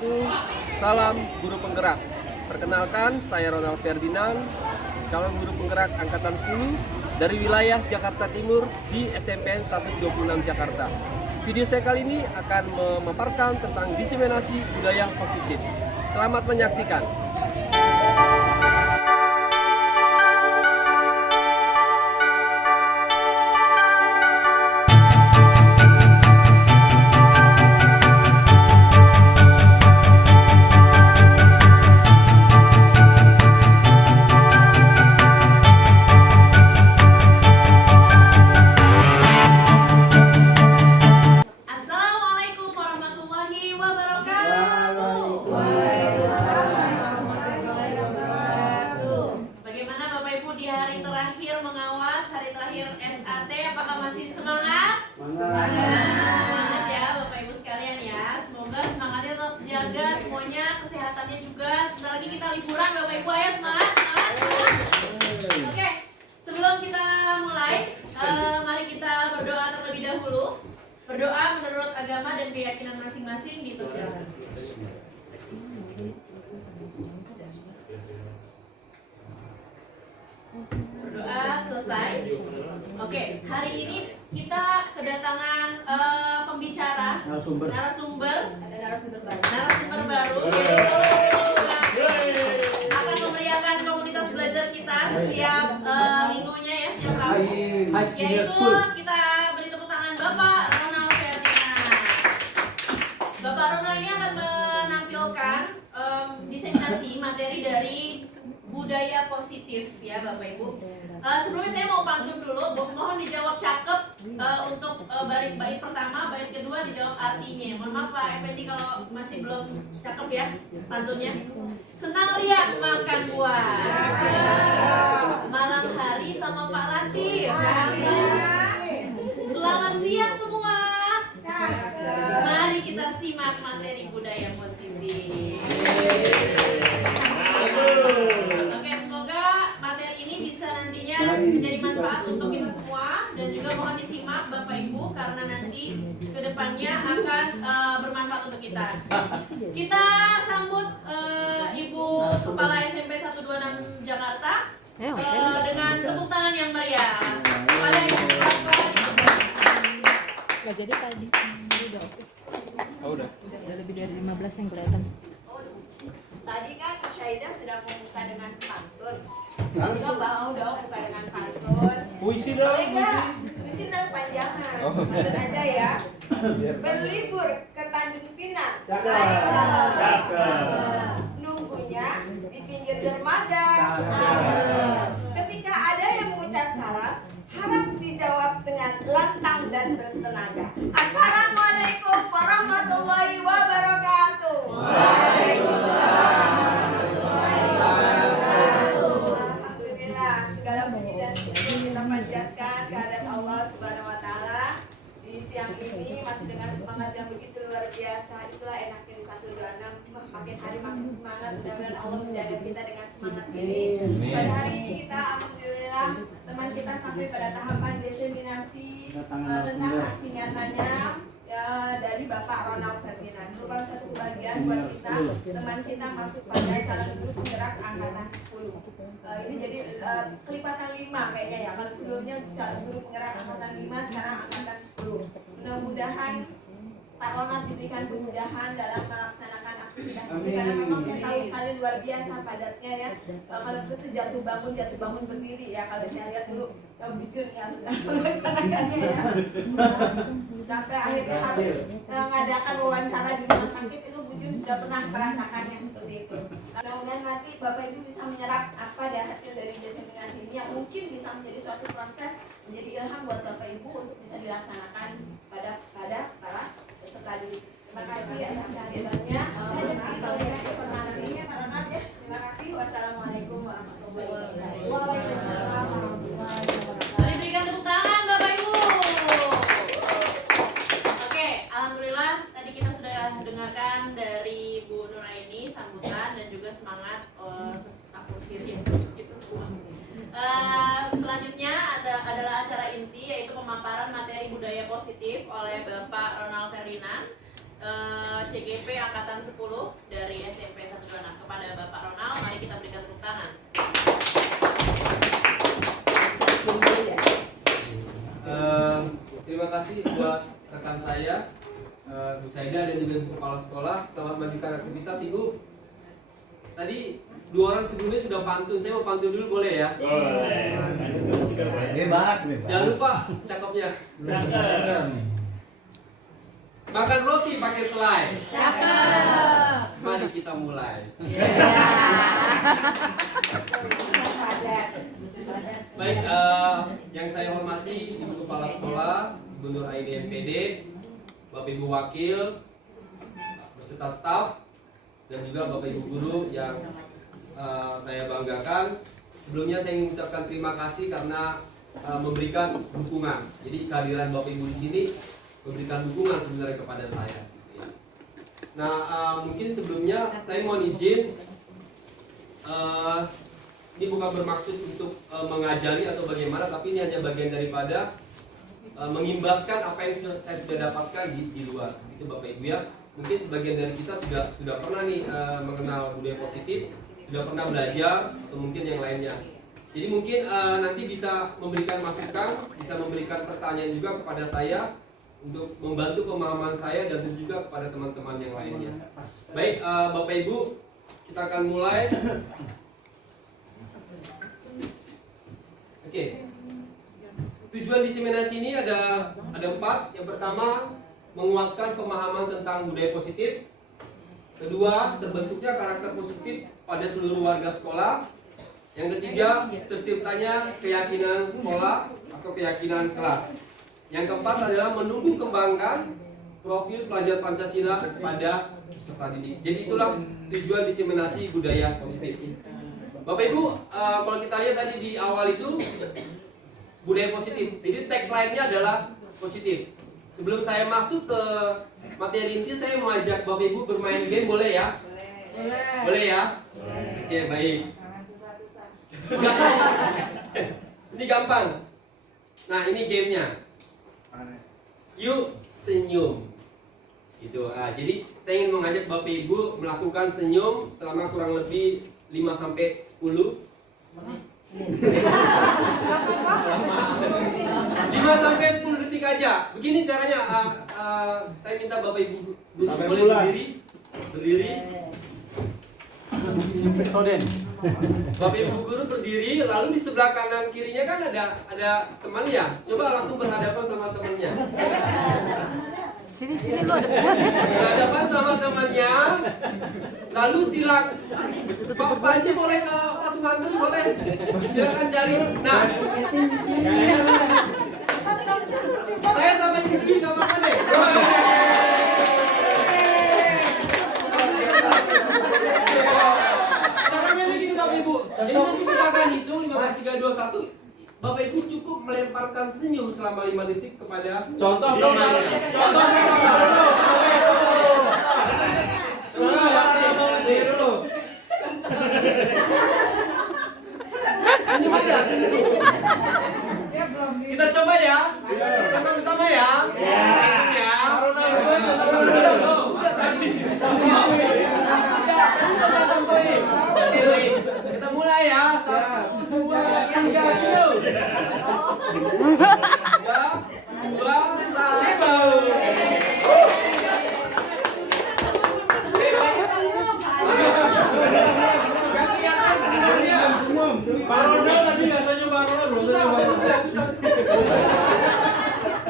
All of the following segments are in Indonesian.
wabarakatuh. Salam Guru Penggerak. Perkenalkan, saya Ronald Ferdinand, calon Guru Penggerak Angkatan 10 dari wilayah Jakarta Timur di SMPN 126 Jakarta. Video saya kali ini akan memaparkan tentang diseminasi budaya positif. Selamat menyaksikan. Hari terakhir SAT, apakah masih semangat? Semangat ya Bapak Ibu sekalian ya. Semoga semangatnya tetap terjaga, semuanya kesehatannya juga. Sebentar lagi kita liburan Bapak Ibu, ayo semangat. Oke, sebelum kita mulai, mari kita berdoa terlebih dahulu. Berdoa menurut agama dan keyakinan masing-masing, dipersilakan. Berdoa selesai. Oke, hari ini kita kedatangan pembicara, narasumber baru akan memeriahkan komunitas belajar kita setiap minggunya ya, setiap Rabu. Yaitu kita beri tepuk tangan Bapak Ronald Ferdinand. Bapak Ronald ini akan menampilkan diseminasi materi dari budaya positif ya Bapak Ibu. Sebelumnya saya mau pantun dulu, mohon dijawab cakep untuk bait pertama, bait kedua dijawab artinya. Mohon maaf Pak Effendi kalau masih belum cakep ya pantunnya. Senang riak makan buah, malam hari sama Pak Latif. Selamat siang semua. Mari kita simak materi budaya positif. Oke, semoga materi ini bisa nantinya menjadi manfaat untuk kita semua, dan juga mohon disimak Bapak Ibu karena nanti kedepannya akan bermanfaat untuk kita. Kita sambut Ibu Kepala SMP 126 Jakarta dengan tepuk tangan yang meriah. Pada Ibu Kepala. Nggak jadi Pak Haji. Udah lebih dari 15 yang kelihatan. Tadi kan Syaidah sudah membuka dengan pantun. Kita mau dong buka dengan pantun. Puisi dong. Puisi dan panjangan. Pantun aja ya. Berlibur ke Tanjung Pinang. Nunggunya di pinggir dermaga. Ketika ada yang mengucap salam, harap dijawab dengan lantang dan bertenaga. Assalamualaikum warahmatullahi wabarakatuh. Alhamdulillah, segala puji dan syukur kita panjatkan kehadirat Allah Subhanahu wa taala. Di siang ini masih dengan semangat yang begitu luar biasa. Itulah enaknya di 126. Makin hari makin semangat. Mudah-mudahan Allah menjaga kita dengan semangat ini. Pada hari ini kita alhamdulillah teman kita sampai pada tahapan diseminasi tentang aksi nyatanya dari Bapak Ronald Ferdinand. Merupakan satu kebahagiaan buat kita. Teman kita masuk pada calon guru penggerak angkatan 10. Ini jadi kelipatan 5 kayaknya ya. Kalau sebelumnya calon guru penggerak angkatan 5, sekarang angkatan 10. Mudah-mudahan Pak Ronald diberikan kemudahan dalam melaksanakan aktivitas ini, karena memang saya tahu sekali luar biasa padatnya ya. Kalau itu jatuh bangun berdiri ya. Kalau saya lihat dulu bujur ya melaksanakannya ya. Sampai akhirnya harus mengadakan wawancara di rumah sakit, itu bujur sudah pernah merasakannya seperti itu. Mudah-mudahan nanti Bapak Ibu bisa menyerap apa dari hasil dari diseminasi ini yang mungkin bisa menjadi suatu proses, menjadi ilham buat Bapak Ibu untuk bisa dilaksanakan pada para peserta didik. Terima kasih atas kehadirannya. Saya sekali informasinya Pak Ronald ya. Terima kasih. Wassalamualaikum warahmatullahi wabarakatuh. Waalaikumsalam warahmatullahi wabarakatuh. Mari berikan tepuk tangan Bapak Ibu. Oke, alhamdulillah tadi kita sudah dengarkan dari Bu Nuraini sambutan dan juga semangat aku sirin kita semua. Selanjutnya adalah acara inti, yaitu pemaparan materi budaya positif oleh Bapak Ronald Ferdinand. CGP Angkatan 10 dari SMP 126 kepada Bapak Ronald. Mari kita berikan tepuk tangan. Terima kasih buat rekan saya, Bu Saida dan juga Ibu Kepala Sekolah. Selamat melanjutkan aktivitas Ibu. Tadi 2 orang sebelumnya sudah pantun. Saya mau pantun dulu boleh ya? Boleh. Bebas. Jangan lupa cakepnya. Makan roti pakai selai. Cakep. Mari kita mulai. Baik, yang saya hormati Ibu Kepala Sekolah, Bu Nur Aini MPD, Bapak Ibu Wakil, beserta staf, dan juga Bapak Ibu Guru yang saya banggakan. Sebelumnya saya ingin mengucapkan terima kasih karena memberikan dukungan. Jadi kehadiran Bapak Ibu di sini memberikan dukungan sebenarnya kepada saya. Nah, mungkin sebelumnya saya mohon izin. Ini bukan bermaksud untuk mengajari atau bagaimana, tapi ini hanya bagian daripada mengimbaskan apa yang saya sudah dapatkan di luar. Itu Bapak Ibu ya. Mungkin sebagian dari kita sudah pernah nih mengenal budaya positif, sudah pernah belajar, atau mungkin yang lainnya. Jadi mungkin nanti bisa memberikan masukan, bisa memberikan pertanyaan juga kepada saya untuk membantu pemahaman saya dan juga kepada teman-teman yang lainnya. Baik, Bapak Ibu, kita akan mulai. Oke. Tujuan diseminasi ini ada 4. Yang pertama, menguatkan pemahaman tentang budaya positif. Kedua, terbentuknya karakter positif pada seluruh warga sekolah. Yang ketiga, terciptanya keyakinan sekolah atau keyakinan kelas. Yang keempat adalah menumbuh kembangkan profil pelajar Pancasila pada peserta didik. Jadi itulah tujuan diseminasi budaya positif. Bapak Ibu, kalau kita lihat tadi di awal itu budaya positif. Jadi tagline-nya adalah positif. Sebelum saya masuk ke materi inti, saya mau ajak Bapak Ibu bermain game, boleh ya? Boleh. Boleh ya? Oke, baik. Ini gampang. Nah, ini gamenya. Yuk senyum. Gitu. Jadi saya ingin mengajak Bapak Ibu melakukan senyum selama kurang lebih 5 sampai 10. 5 sampai 10 detik aja. Begini caranya. Saya minta Bapak Ibu boleh berdiri. Bapak Ibu guru berdiri, lalu di sebelah kanan kirinya kan ada temannya. Coba langsung berhadapan sama temannya. Sini lo ada. Berhadapan sama temannya. Lalu silakan Pak Panji boleh ke Pak Sumantri boleh. Silakan cari. Nah, saya sampai ke diri nggak apa-apa deh. Caranya ini gini Bapak Ibu. Jadi nanti kita akan hitung 5, 4, 3, 2, 1. Bapak Ibu cukup melemparkan senyum selama 5 detik kepada Contoh temannya. Senyum aja, senyum. Kita coba ya. Kita sama-sama ya. Hitung ya. Udah tadi. Kita mulai ya. 1, 2, 3, senyum. 3, 2, 1. Pak Ronald tadi nggak senyum, Pak Ronald belum senyum.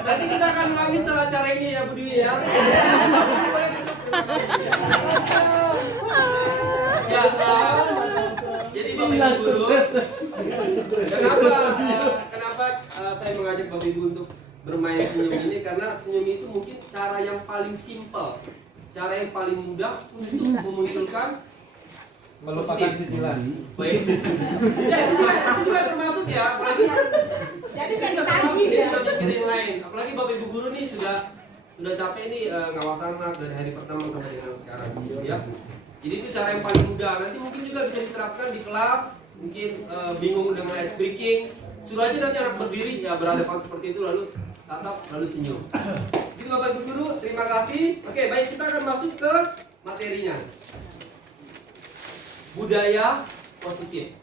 Nanti kita akan ulangi setelah cara ini ya Bu Dwi ya. Ya, jadi Bapak Ibu guru, kenapa saya mengajak Bapak Ibu untuk bermain senyum ini? Karena senyum itu mungkin cara yang paling simpel, cara yang paling mudah untuk memunculkan Melupakan cicilan. baik. Ya, itu juga termasuk ya, apalagi Jadi kita termasuk ya, kita mikir yang lain. Apalagi Bapak Ibu guru nih sudah capek nih ngawas anak dari hari pertama sampai dengan sekarang gitu ya. Jadi itu cara yang paling mudah. Nanti mungkin juga bisa diterapkan di kelas. Mungkin bingung dengan ice breaking, suruh aja nanti anak berdiri ya berhadapan seperti itu lalu tatap lalu senyum. Gitu Bapak Ibu Guru, terima kasih. Oke, baik, kita akan masuk ke materinya. Budaya positif.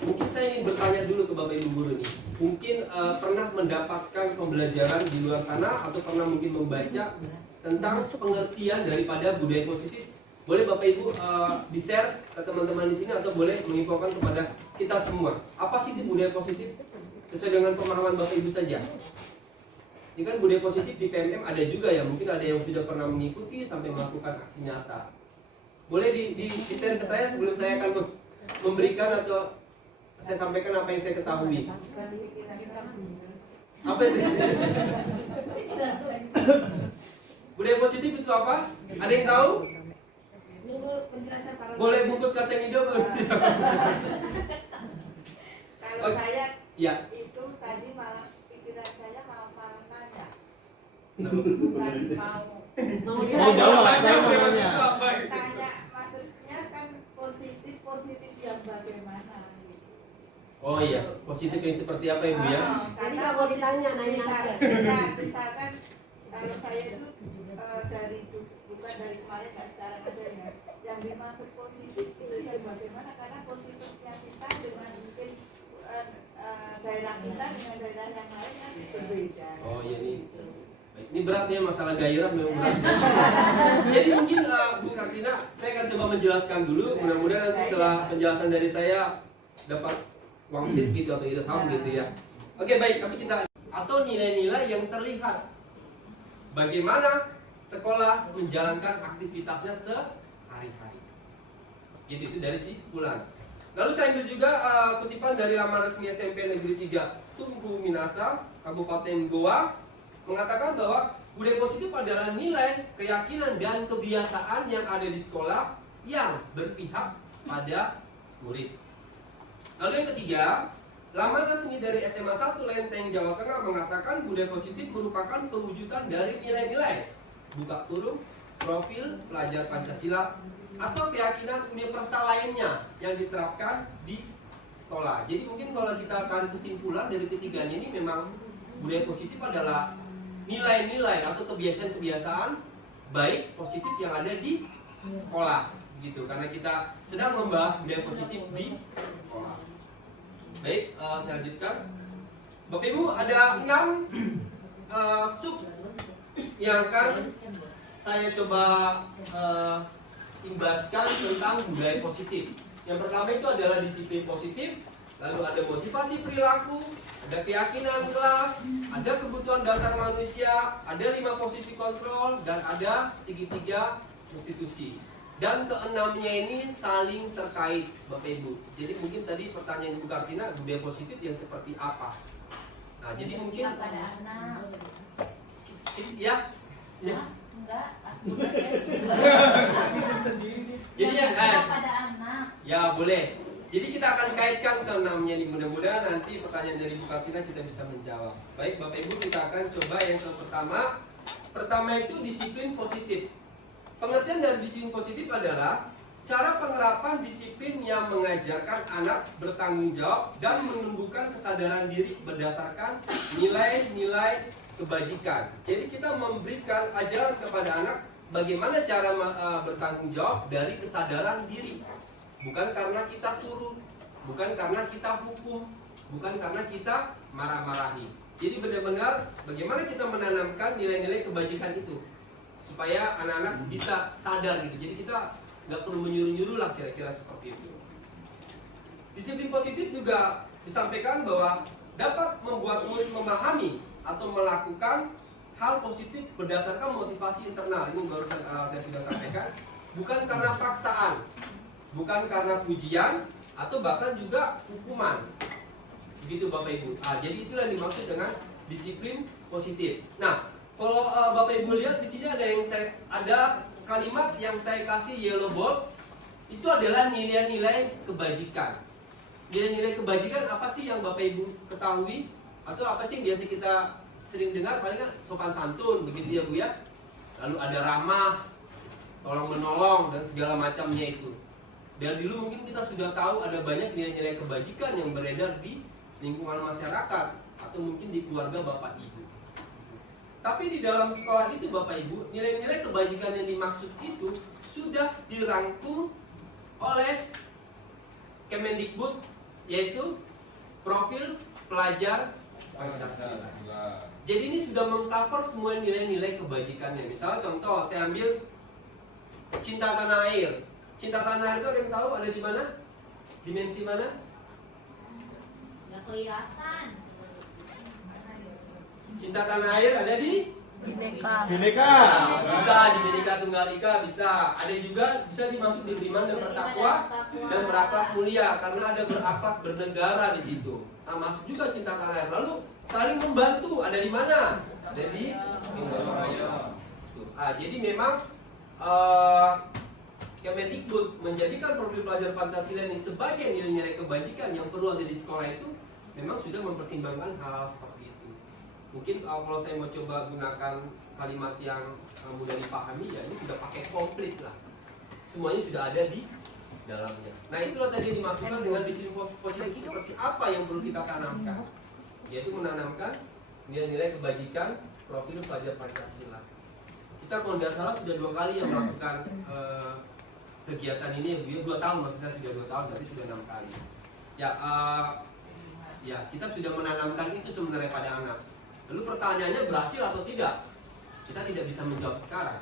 Mungkin saya ingin bertanya dulu ke Bapak Ibu Guru nih. Mungkin pernah mendapatkan pembelajaran di luar sana atau pernah mungkin membaca tentang pengertian daripada budaya positif. Boleh Bapak Ibu di-share ke teman-teman di sini atau boleh menginfokan kepada kita semua. Apa sih itu budaya positif? Sesuai dengan pemahaman Bapak Ibu saja. Ini kan budaya positif di PMM ada juga ya. Mungkin ada yang sudah pernah mengikuti sampai melakukan aksi nyata. Boleh di-share ke saya sebelum saya akan memberikan atau saya sampaikan apa yang saya ketahui. Apa itu? Budaya positif itu apa? Ada yang tahu? Tunggu penjelasan para Boleh bungkus kacang hijau kalau tidak. Kalau saya Ya. itu tadi malah pikiran saya malah nanya, Nah. bukan Mau Mau jawab, saya mau nanya. tanya maksudnya kan positif yang bagaimana gitu. Oh iya, positif yang seperti apa Ibu ya? Jadi nggak mau ditanya, nanya aja. Misalkan kalau saya itu bukan dari kemarin nggak sekarang aja ya. Yang dimaksud positif itu yang bagaimana? Karena positifnya kita dengan mungkin daerah kita dengan daerah yang lain kan berbeda. Oh iya ini beratnya masalah gairah memang berat. Jadi mungkin Bu Kartina, saya akan coba menjelaskan dulu. Mudah-mudahan nanti setelah penjelasan dari saya dapat wangsit gitu atau ilham gitu ya. Oke baik, tapi kita atau nilai-nilai yang terlihat bagaimana sekolah menjalankan aktivitasnya sehari-hari. Gitu itu dari si Bulan. Lalu saya ambil juga kutipan dari laman resmi SMP Negeri 3 Sungguh Minasa, Kabupaten Goa, mengatakan bahwa budaya positif adalah nilai, keyakinan, dan kebiasaan yang ada di sekolah yang berpihak pada murid. Lalu yang ketiga, laman resmi dari SMA 1 Lenteng, Jawa Tengah mengatakan budaya positif merupakan perwujudan dari nilai-nilai buka kurung, profil pelajar Pancasila atau keyakinan universal lainnya yang diterapkan di sekolah. Jadi mungkin kalau kita tarik kesimpulan dari ketiganya ini memang budaya positif adalah nilai-nilai atau kebiasaan-kebiasaan baik positif yang ada di sekolah gitu. Karena kita sedang membahas budaya positif di sekolah. Baik, saya lanjutkan. Bapak Ibu ada 6 sub yang akan saya coba imbaskan tentang budaya positif. Yang pertama itu adalah disiplin positif, lalu ada motivasi perilaku, ada keyakinan kelas, ada kebutuhan dasar manusia, ada 5 posisi kontrol, dan ada segitiga konstitusi. Dan keenamnya ini saling terkait, Bapak Ibu. Jadi mungkin tadi pertanyaan Ibu Kartina, budaya positif yang seperti apa? Nah, jadi mungkin pada anak. ya. Enggak, asbulan ya. Jadi ya, Pada anak. ya boleh. Jadi kita akan kaitkan ke enamnya nih. Mudah-mudahan nanti pertanyaan dari Bu Kartina kita bisa menjawab. Baik, Bapak Ibu, kita akan coba yang pertama. Pertama itu disiplin positif. Pengertian dari disiplin positif adalah cara penerapan disiplin yang mengajarkan anak bertanggung jawab dan menumbuhkan kesadaran diri berdasarkan nilai-nilai kebajikan. Jadi kita memberikan ajaran kepada anak bagaimana cara bertanggung jawab dari kesadaran diri. Bukan karena kita suruh, bukan karena kita hukum, bukan karena kita marah-marahi. Jadi benar-benar bagaimana kita menanamkan nilai-nilai kebajikan itu supaya anak-anak bisa sadar gitu. Jadi kita nggak perlu menyuruh-nyuruh lah, kira-kira seperti itu. Disiplin positif juga disampaikan bahwa dapat membuat murid memahami atau melakukan hal positif berdasarkan motivasi internal. Ini barusan saya sudah sampaikan. Bukan karena paksaan, bukan karena pujian, atau bahkan juga hukuman. Begitu Bapak Ibu. Jadi itulah yang dimaksud dengan disiplin positif. Nah, kalau Bapak Ibu lihat di sini ada kalimat yang saya kasih yellow bold, itu adalah nilai-nilai kebajikan. Nilai-nilai kebajikan apa sih yang Bapak Ibu ketahui? Atau apa sih yang biasa kita sering dengar? Paling kan sopan santun, begitu ya Bu ya. Lalu ada ramah, tolong menolong, dan segala macamnya itu. Dari dulu mungkin kita sudah tahu ada banyak nilai-nilai kebajikan yang beredar di lingkungan masyarakat. atau mungkin di keluarga Bapak Ibu. Tapi di dalam sekolah itu Bapak Ibu, nilai-nilai kebajikan yang dimaksud itu sudah dirangkum oleh Kemendikbud, yaitu profil pelajar Pancasila. Jadi ini sudah mengcover semua nilai-nilai kebajikannya. Misalnya contoh, saya ambil cinta tanah air. Cinta tanah air itu ada yang tahu ada di mana? Dimensi mana? Nggak kelihatan. Cinta tanah air ada di Bineka. bisa di Bhinneka Tunggal Ika, bisa. Ada juga bisa dimaksud di beriman dan bertakwa dan berakhlak mulia, karena ada berakhlak bernegara di situ. Nah, masuk juga cinta tanah air. Lalu saling membantu ada di mana? Ada di Indonesia. Jadi memang Kemendikbud menjadikan profil pelajar Pancasila ini sebagai nilai-nilai kebajikan yang perlu ada di sekolah itu memang sudah mempertimbangkan hal seperti itu. Mungkin kalau saya mau coba gunakan kalimat yang mudah dipahami, ya ini sudah pakai komplit lah. Semuanya sudah ada di dalamnya. Nah itulah tadi dimaksudkan dengan disiplin positif seperti apa yang perlu kita tanamkan, yaitu menanamkan nilai-nilai kebajikan profil pelajar Pancasila. Kita kalau tidak salah sudah 2 kali yang melakukan kegiatan ini, 2 tahun maksudnya, sudah 2 tahun, berarti sudah 6 kali. Ya kita sudah menanamkan itu sebenarnya pada anak. Lalu pertanyaannya berhasil atau tidak? Kita tidak bisa menjawab sekarang.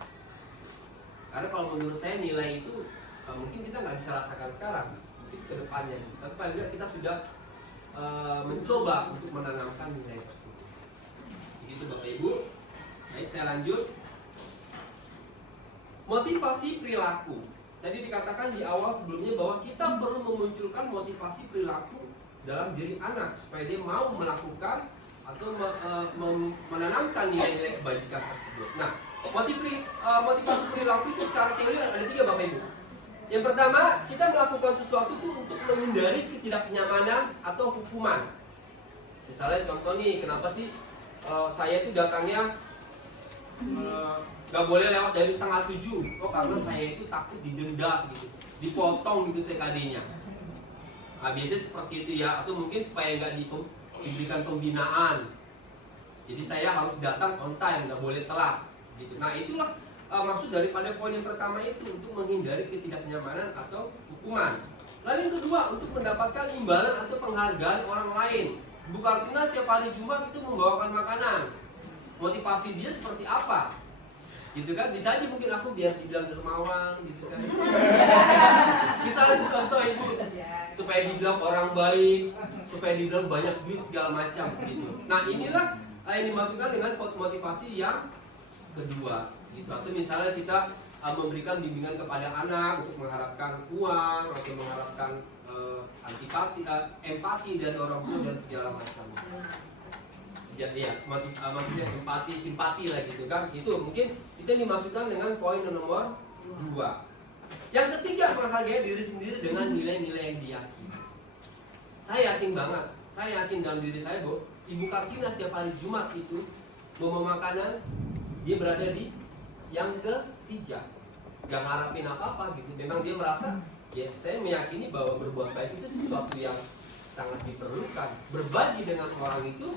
Karena kalau menurut saya nilai itu mungkin kita nggak bisa rasakan sekarang, mungkin ke depannya. Tapi paling tidak kita sudah mencoba untuk menanamkan nilai tersebut. Begitu Bapak Ibu. Baik, saya lanjut. Motivasi perilaku. Tadi dikatakan di awal sebelumnya bahwa kita perlu memunculkan motivasi perilaku dalam diri anak supaya dia mau melakukan atau menanamkan nilai-nilai kebajikan tersebut. Nah, motivasi perilaku itu secara teori ada 3 Bapak Ibu. Yang pertama, kita melakukan sesuatu itu untuk menghindari ketidaknyamanan atau hukuman. Misalnya contoh nih, kenapa sih saya itu datangnya gak boleh lewat dari 6:30? Oh karena saya itu takut didenda gitu, dipotong gitu TKD-nya. Nah, biasanya seperti itu ya, atau mungkin supaya nggak diberikan pembinaan. Jadi saya harus datang on time, nggak boleh telat. Gitu. Nah itulah maksud daripada poin yang pertama itu, untuk menghindari ketidaknyamanan atau hukuman. Lalu yang kedua, untuk mendapatkan imbalan atau penghargaan orang lain. Bu Kartina setiap hari Jumat itu membawakan makanan. Motivasi dia seperti apa? Gitu kan, bisa aja mungkin aku biar dibilang dermawan gitu kan. Misalnya contoh ibu, supaya dibilang orang baik, supaya dibilang banyak duit segala macam gitu. Nah inilah yang dimaksudkan dengan motivasi yang kedua gitu. Atau misalnya kita memberikan bimbingan kepada anak untuk mengharapkan uang atau mengharapkan empati dari orang tua dan segala macam. Ya, maksudnya empati, simpati lah gitu kan. Itu mungkin itu dimaksudkan dengan poin nomor 2. Yang ketiga, menghargai diri sendiri dengan nilai-nilai yang diyakini. Saya yakin banget, saya yakin dalam diri saya bahwa Ibu Kartina setiap hari Jumat itu bawa makanan, dia berada di yang ketiga. Gak ngarapin apa-apa gitu. Memang dia merasa, ya saya meyakini bahwa berbuat baik itu sesuatu yang sangat diperlukan. Berbagi dengan orang itu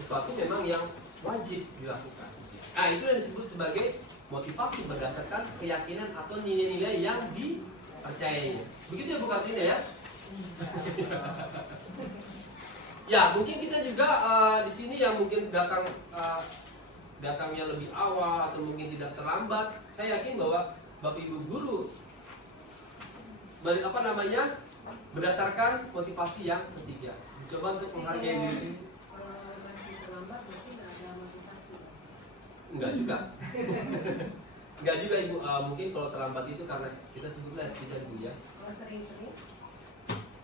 sesuatu memang yang wajib dilakukan. Nah itu yang disebut sebagai motivasi berdasarkan keyakinan atau nilai-nilai yang dipercayainya. Begitu ya Bu Kartina ya. Ya mungkin kita juga di sini yang mungkin datangnya lebih awal atau mungkin tidak terlambat. Saya yakin bahwa Bapak Ibu guru berdasarkan motivasi yang ketiga, mencoba untuk menghargai diri. Enggak juga. Enggak juga Ibu, mungkin kalau terlambat itu karena kita sebutlah tidak Bu ya.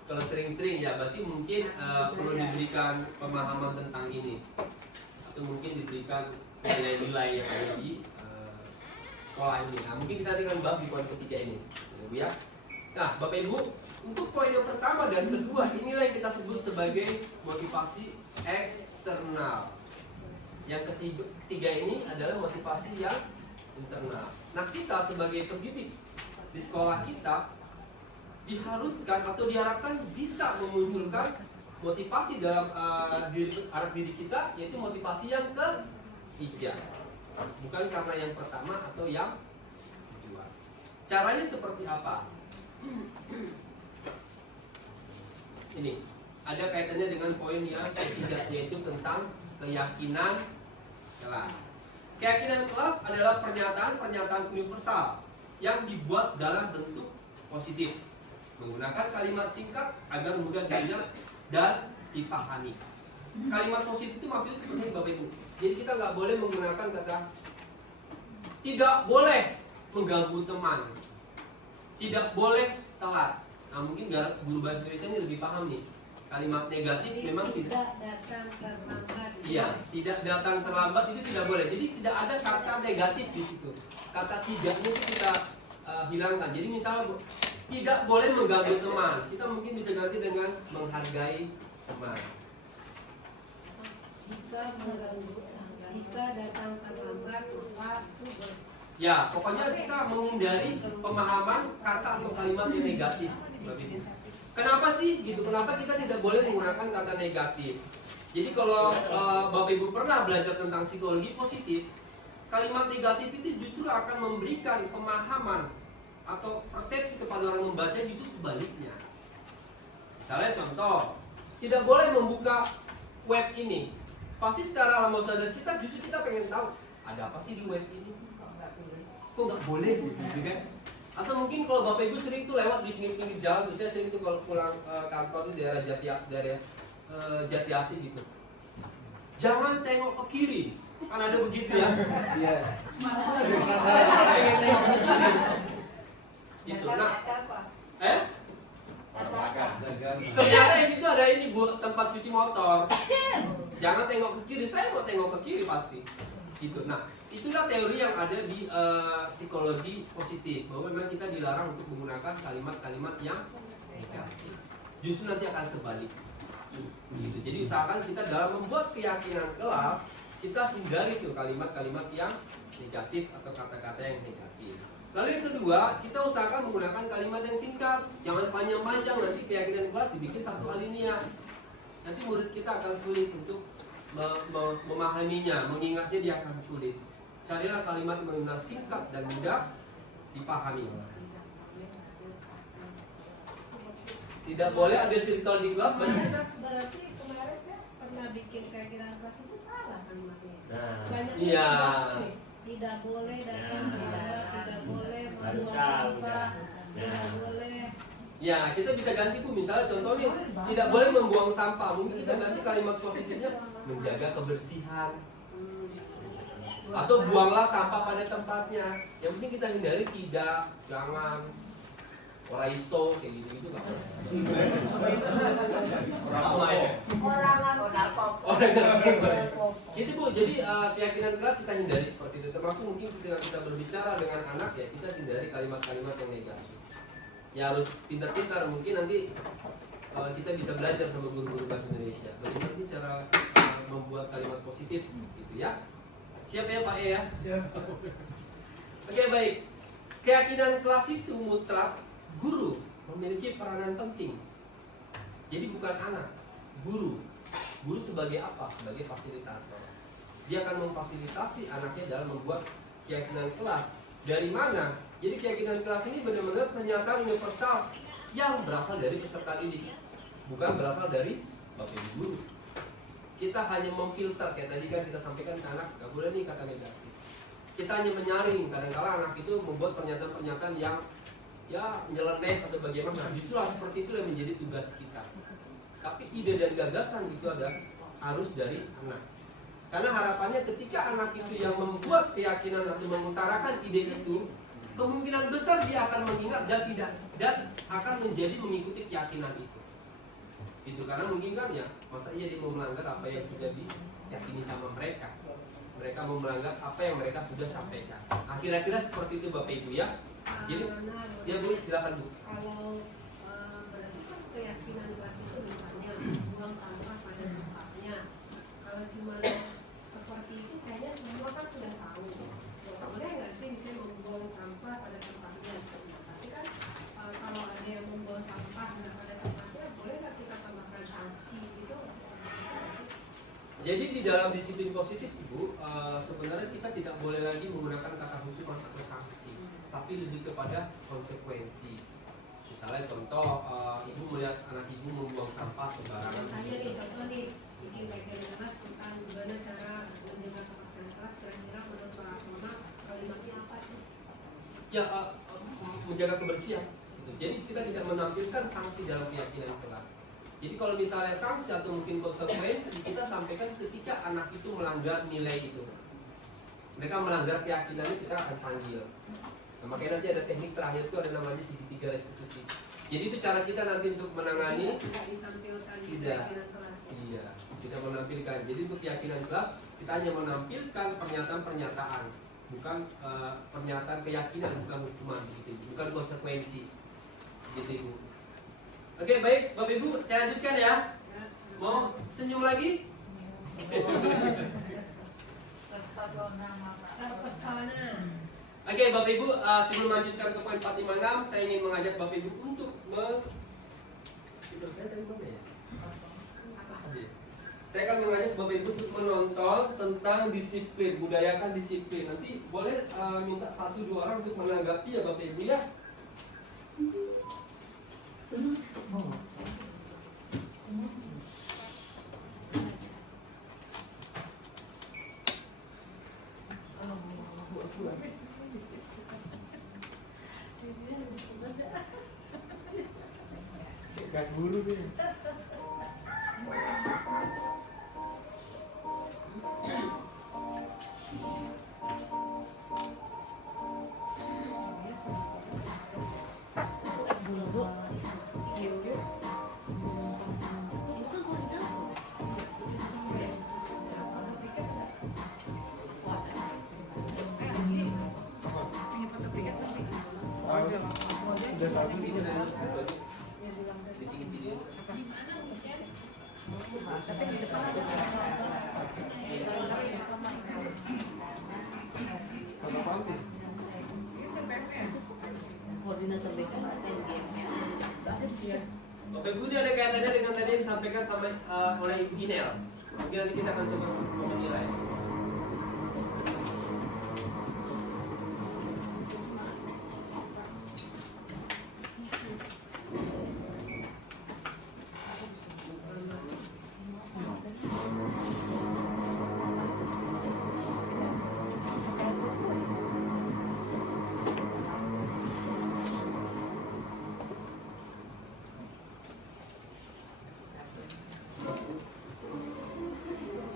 Kalau sering-sering ya berarti mungkin perlu diberikan pemahaman tentang ini. Atau mungkin diberikan nilai-nilai yang ada di sekolah ini. Nah, mungkin kita akan bahas di poin ketiga ini. Ya, Bu ya. Nah, Bapak Ibu, untuk poin yang pertama dan kedua, inilah yang kita sebut sebagai motivasi eksternal. Yang ketiga ini adalah motivasi yang internal. Nah, kita sebagai pendidik di sekolah kita diharuskan atau diharapkan bisa memunculkan motivasi dalam anak didik kita yaitu motivasi yang ketiga, bukan karena yang pertama atau yang kedua. Caranya seperti apa? Ini ada kaitannya dengan poin yang ketiga, yaitu tentang keyakinan kelas. Keyakinan kelas adalah pernyataan universal yang dibuat dalam bentuk positif, menggunakan kalimat singkat agar mudah diingat dan dipahami. Kalimat positif itu maksudnya seperti ini Bapak Ibu. Jadi kita nggak boleh menggunakan kata tidak boleh mengganggu teman, tidak boleh telat. Nah mungkin guru bahasa Indonesia ini lebih paham nih. Kalimat negatif memang tidak datang terlambat. Iya, tidak datang terlambat itu tidak boleh. Jadi tidak ada kata negatif di situ. Kata tidaknya itu kita hilangkan. Jadi misalnya tidak boleh mengganggu teman, kita mungkin bisa ganti dengan menghargai teman. Jika datang terlambat maka Ya, pokoknya kita menghindari pemahaman kata atau kalimat yang negatif. Kenapa sih gitu? Kenapa kita tidak boleh menggunakan kata negatif? Jadi kalau Bapak Ibu pernah belajar tentang psikologi positif, kalimat negatif itu justru akan memberikan pemahaman atau persepsi kepada orang membaca justru sebaliknya. Misalnya contoh, tidak boleh membuka web ini. Pasti secara alam bawah sadar kita justru kita pengen tahu ada apa sih di web ini. Kok nggak boleh gitu kan? Atau mungkin kalau Bapak Ibu sering tuh lewat di pinggir jalan, tuh saya sering tuh kalau pulang kantor di daerah Jati Asih gitu. Jangan tengok ke kiri, kan ada begitu ya? Iya. Saya malah pengen tengok ke kiri. Gitu. Nah, ternyata di situ ada ini Bu, tempat cuci motor. Jangan tengok ke kiri, saya mau tengok ke kiri pasti. Gitu. Nah, itulah teori yang ada di psikologi positif, bahwa memang kita dilarang untuk menggunakan kalimat-kalimat yang negatif. Justru nanti akan sebalik. Gitu. Jadi usahakan kita dalam membuat keyakinan kelas, kita hindari tuh kalimat-kalimat yang negatif atau kata-kata yang negatif. Lalu yang kedua, kita usahakan menggunakan kalimat yang singkat, jangan panjang-panjang, nanti keyakinan kelas dibikin satu alinea. Nanti murid kita akan sulit untuk memahaminya, mengingatnya dia akan sulit. Carilah kalimat yang benar singkat dan mudah dipahami. Tidak boleh ada circle di kelas bagi kita. Berarti kemarin saya pernah bikin keyakinan kelas itu salah kalimatnya. Banyak Iya. Tidak boleh datang terlambat, tidak boleh membuang sampah, tidak boleh. Ya, kita bisa ganti Bu, misalnya contoh nih, tidak boleh membuang sampah. Mungkin kita ganti kalimat positifnya menjaga kebersihan. Atau buanglah sampah pada tempatnya. Yang penting kita hindari tidak, jangan, ora iso kayak gitu nggak boleh. Sama ya. Orang Gitu Bu, jadi keyakinan kelas kita hindari seperti itu. Termasuk mungkin ketika kita berbicara dengan anak ya, kita hindari kalimat-kalimat yang negatif. Ya harus pintar-pintar, mungkin nanti kita bisa belajar sama guru-guru bahasa Indonesia bagaimana sih cara membuat kalimat positif gitu ya. Siap ya Pak E ya? Siap. Oke baik. Keyakinan kelas itu mutlak guru memiliki peranan penting. Jadi bukan anak, guru. Guru sebagai apa? Sebagai fasilitator. Dia akan memfasilitasi anaknya dalam membuat keyakinan kelas. Dari mana? Jadi keyakinan kelas ini benar-benar pernyataan universal yang berasal dari peserta didik, bukan berasal dari Bapak Ibu guru. Kita hanya memfilter, kayak tadi kan kita sampaikan ke anak, nggak boleh nih kata negatif. Kita hanya menyaring, kadang-kala anak itu membuat pernyataan-pernyataan yang ya nyeleneh atau bagaimana. Justru seperti itu yang menjadi tugas kita. Tapi ide dan gagasan itu ada harus dari anak. Karena harapannya ketika anak itu yang membuat keyakinan atau mengutarakan ide itu, kemungkinan besar dia akan mengingat dan akan menjadi mengikuti keyakinan itu. Itu karena mungkin kan ya, masa iya dia mau melanggar apa yang sudah diyakini sama mereka. Mereka mau melanggar apa yang mereka sudah sampaikan. Kira-kira seperti itu Bapak Ibu ya. Jadi ya Bu, silakan Bu. Kalau berarti kan keyakinan kelas itu misalnya buang sampah pada tempatnya. Kalau cuma seperti itu kayaknya semua kan sudah tahu. Boleh nggak sih misalnya membuang sampah pada tempatnya? Tapi kan kalau ada yang membuang sampah pada tempatnya, boleh nggak kita tambahkan sanksi? Jadi di dalam disiplin positif Ibu, sebenarnya kita tidak boleh lagi menggunakan kata hukum atau sanksi, tapi lebih kepada konsekuensi. Misalnya contoh, Ibu melihat anak Ibu membuang sampah sembarangan. Saya nih, contoh nih, bikin materi kelas tentang gimana cara menjaga kebersihan kelas, kira-kira menurut Pak Mama kalimatnya apa sih? Ya, menjaga kebersihan. Gitu. Jadi kita tidak menampilkan sanksi dalam keyakinan kelas. Jadi kalau misalnya sanksi atau mungkin konsekuensi, kita sampaikan ketika anak itu melanggar nilai itu. Mereka melanggar keyakinannya, kita akan panggil. Nah, makanya nanti ada teknik terakhir itu ada namanya segitiga restitusi. Jadi itu cara kita nanti untuk menangani. Tidak ditampilkan di Tidak. keyakinan kelas. Iya, tidak menampilkan. Jadi untuk keyakinan kelas kita hanya menampilkan pernyataan-pernyataan, bukan pernyataan keyakinan, bukan hukuman gitu, bukan konsekuensi. Gitu Ibu. Oke, baik Bapak Ibu, saya lanjutkan ya. Mau senyum lagi? Terpesona. Oke, Bapak Ibu, sebelum melanjutkan ke poin 456, saya ingin mengajak Bapak Ibu untuk saya tadi mana ya? Saya akan mengajak Bapak Ibu untuk menonton tentang disiplin, budayakan disiplin. Nanti boleh minta 1-2 orang untuk menanggapi ya Bapak Ibu ya. Gak guru nih. Udah bagus ini. Koordinator BKN atau GMK ada di sini. Bapak Ibu, ini ada kaitannya dengan tadi yang disampaikan sama oleh Ibu Inel. Mungkin nanti kita akan coba menilai.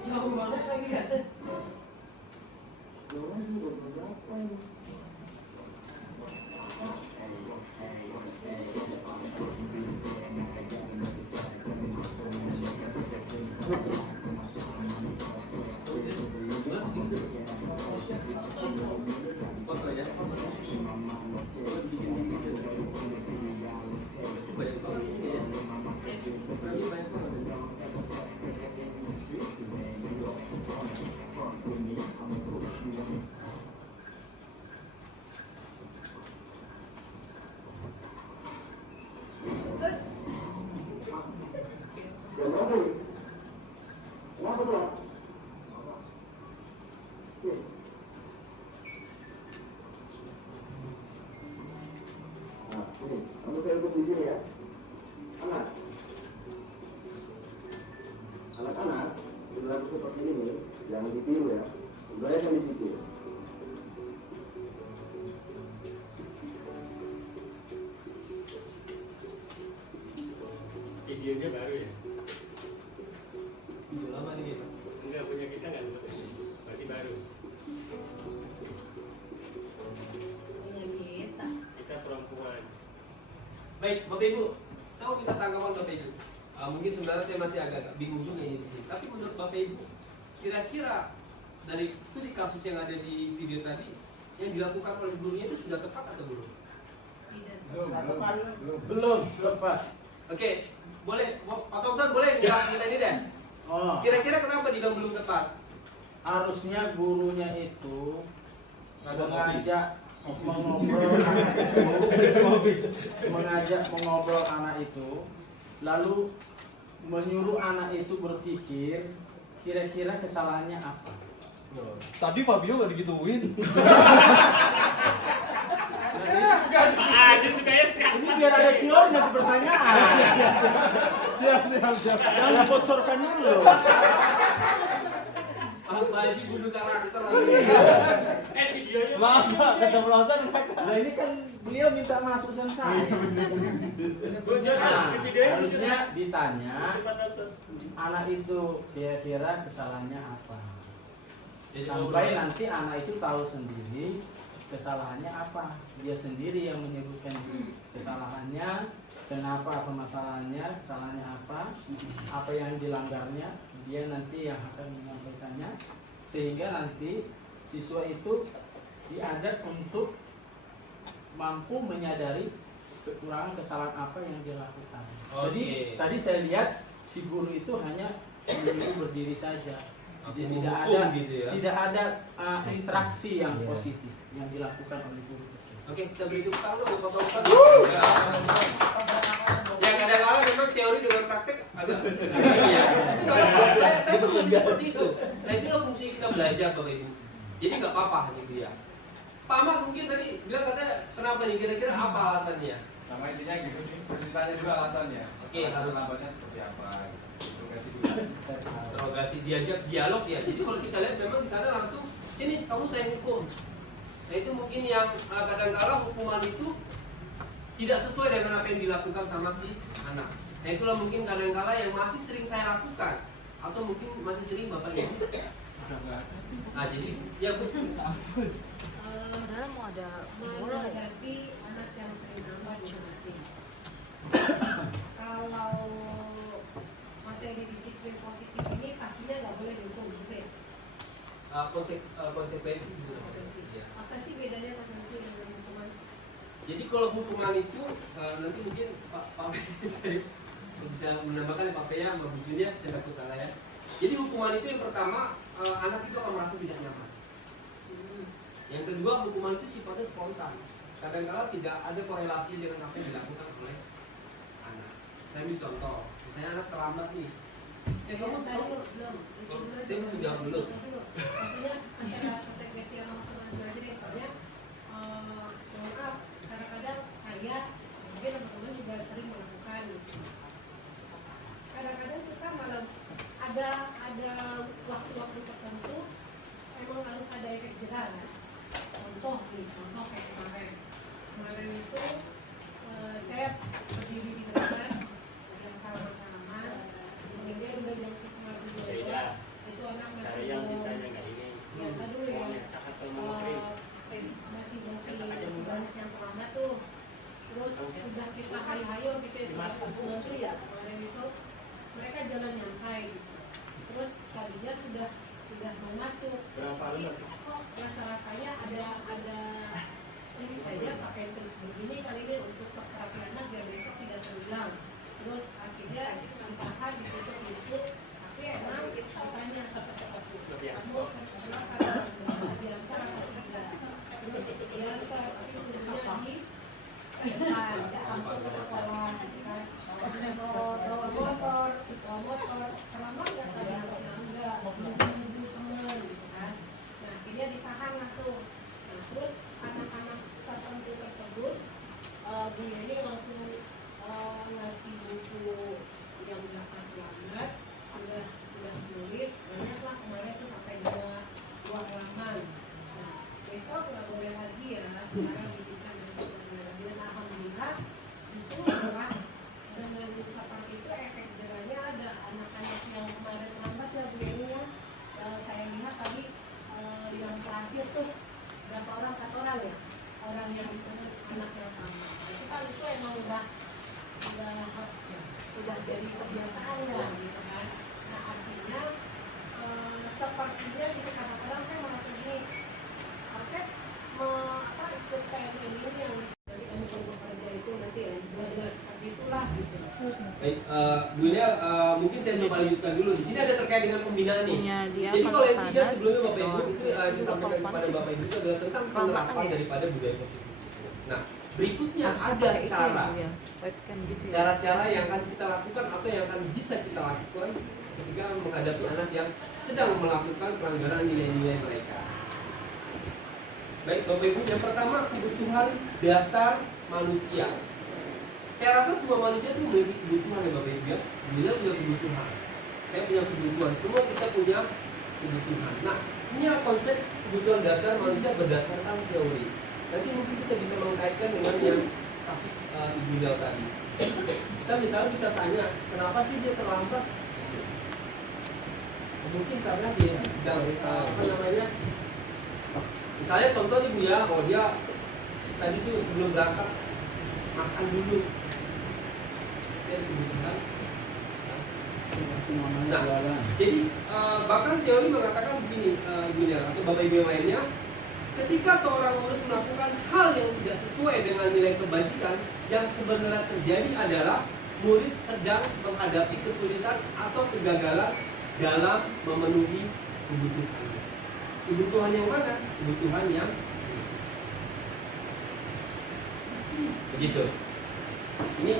Jauh banget lagi ya. Foto ya. Banyak banget ini ya. Banyak banget. Kamu saya ikut di sini ya. Anak-anak, perilaku seperti ini jangan ditiru ya. Budayakan disiplin. Videonya baru ya? Video lama nih kita. Enggak, punya kita nggak seperti ini. Berarti baru. Punya kita. Kita perempuan. Baik, Bapak Ibu, saya mau minta tanggapan Bapak Ibu. Mungkin sebenarnya saya masih agak bingung juga ini di sini. Tapi menurut Bapak Ibu, kira-kira dari studi kasus yang ada di video tadi, yang dilakukan oleh gurunya itu sudah tepat atau belum? Belum tepat. Oke, boleh, Pak Thompson boleh minta ini deh. Oh, Kira-kira kenapa dibilang belum tepat? harusnya gurunya itu Ngajak mengajak mengobrol anak itu, mengajak mengobrol anak itu, lalu menyuruh anak itu berpikir kira-kira kesalahannya apa? Tadi Fabio gak digituin. Aja sukanya Ini biar ada kilonnya di pertanyaan. Siap. Jangan dibocorkan dulu. Pak Haji bunuh karakter lagi. videonya Lama keceplosan. Nah ini kan beliau minta masukan saya. Nah, harusnya ditanya anak itu kira-kira kesalahannya apa. Sampai nanti anak itu tahu sendiri kesalahannya apa. Dia sendiri yang menyebutkan kesalahannya, kenapa permasalahannya, kesalahannya apa yang dilanggarnya. Dia nanti yang akan menyampaikannya, sehingga nanti siswa itu diajak untuk mampu menyadari kekurangan kesalahan apa yang dia lakukan. Jadi tadi saya lihat si guru itu hanya menyuruh berdiri saja. Jadi tidak ada interaksi yang positif yang dilakukan oleh guru tersebut. Oke, kita beri tepuk tangan untuk Bapak Ustaz. Yang kadang-kadang memang teori dengan praktek agak iya. Saya berfungsi seperti itu. Nah itulah fungsi kita belajar Bapak Ibu. Jadi nggak apa-apa gitu ya. Pak Ahmad mungkin tadi bilang katanya kenapa nih, kira-kira apa alasannya? Sama intinya gitu sih, ditanya juga alasannya. Oke, alasan lambatnya seperti apa? Interogasi dulu. Interogasi, diajak dialog ya. Jadi kalau kita lihat memang di sana langsung sini kamu saya hukum. Nah itu mungkin yang kadang-kadang hukuman itu tidak sesuai dengan apa yang dilakukan sama si anak. Nah itulah mungkin kadang-kala yang masih sering saya lakukan, atau mungkin masih sering Bapak Ibu. Nah jadi ya betul. Padahal mau ada menghadapi anak yang sering nambah berarti. Kalau materi disiplin positif ini pastinya nggak boleh dihukum, gitu ya? Konsekuensi gitu. Ya. Apa sih bedanya konsekuensi dengan hukuman? Jadi kalau hukuman itu nanti mungkin Pak saya bisa menambahkan Pak Pea sama Bu Julia, saya takut salah ya. Jadi hukuman itu yang pertama anak itu akan merasa tidak nyaman. Yang kedua hukuman itu sifatnya spontan. Kadang-kadang tidak ada korelasi dengan apa yang dilakukan oleh anak. Saya ambil contoh, misalnya anak terlambat nih. Kamu tahu belum? Saya mau jawab dulu. Maksudnya antara konsekuensi yang hukuman belajar ya, soalnya mohon maaf, kadang-kadang saya mungkin teman-teman juga sering melakukan. Kadang-kadang kita malah ada waktu-waktu tertentu emang harus ada efek jerah kan? Contoh kayak kemarin itu saya berdiri di depan yang salaman kemudian udah jam 1:30 itu anak masih yang ditanya nggak ini ya tadi dulu ya masih banyak yang terlambat tuh, terus sudah kita hayo gitu ya kemarin itu mereka jalan nyantai gitu. Terus tadinya sudah mau masuk tapi kok rasa-rasanya ada ini saja pakai trik begini kali ini untuk terapi anak biar besok tidak terulang. Terus akhirnya usaha ditutup pintu tapi emang kita tanya seperti kamu kenapa diantar atau tidak, terus diantar tapi turunnya di langsung ke sekolah kan, bawa motor terlambat nggak tadi harusnya enggak menunggu temen gitu kan. Nah akhirnya ditahan lah tuh. Nah terus anak-anak tertentu tersebut Bu Yeni langsung ngasih buku yang udah terlambat, sudah tulis banyak lah kemarin tuh sampai 2 halaman. Nah besok nggak boleh lagi ya, sekarang dibikin besok nggak boleh lagi. Dan alhamdulillah justru malah dengan seperti itu efek jerahnya ada. Anak-anak yang kemarin terlambat ya Bu Yeni ya, saya lihat tadi yang terakhir tuh berapa orang, 4 orang ya, orang yang itu anak yang sama. Itu kan itu emang udah jadi kebiasaan ya gitu kan. Nah artinya sepertinya gitu kadang-kadang saya merasa gini, harusnya ikut kayak ini yang dari untuk bekerja itu nanti ya belajar seperti itulah gitu. Baik, Bu Lia, mungkin saya coba lanjutkan dulu. Di sini ada terkait dengan pembinaan nih. Dia Jadi kalau yang 3 panas, sebelumnya Bapak Ibu telur, itu disampaikan kepada Bapak Ibu itu adalah tentang penerapan daripada budaya positif itu. Nah, Berikutnya ada cara, webcam gitu ya. cara-cara yang akan kita lakukan atau yang akan bisa kita lakukan ketika menghadapi anak yang sedang melakukan pelanggaran nilai-nilai mereka. Baik Bapak Ibu, yang pertama kebutuhan dasar manusia. Saya rasa semua manusia itu memiliki kebutuhan ya Bapak Ibu ya. Dia punya kebutuhan. Saya punya kebutuhan. Semua kita punya kebutuhan. Nah, ini adalah konsep kebutuhan dasar manusia berdasarkan teori. Nanti mungkin kita bisa mengkaitkan dengan yang kasus Ibu Del tadi. Kita misalnya bisa tanya, kenapa sih dia terlambat? Mungkin karena dia sedang misalnya contoh nih Bu ya, dia tadi tuh sebelum berangkat makan dulu. Dia kebutuhan. Nah, jadi bahkan teori mengatakan begini, Ibu Del atau Bapak Ibu yang lainnya, ketika seorang murid melakukan hal yang tidak sesuai dengan nilai kebajikan, yang sebenarnya terjadi adalah murid sedang menghadapi kesulitan atau kegagalan dalam memenuhi kebutuhan. Kebutuhan yang mana? Kebutuhan yang begitu. Ini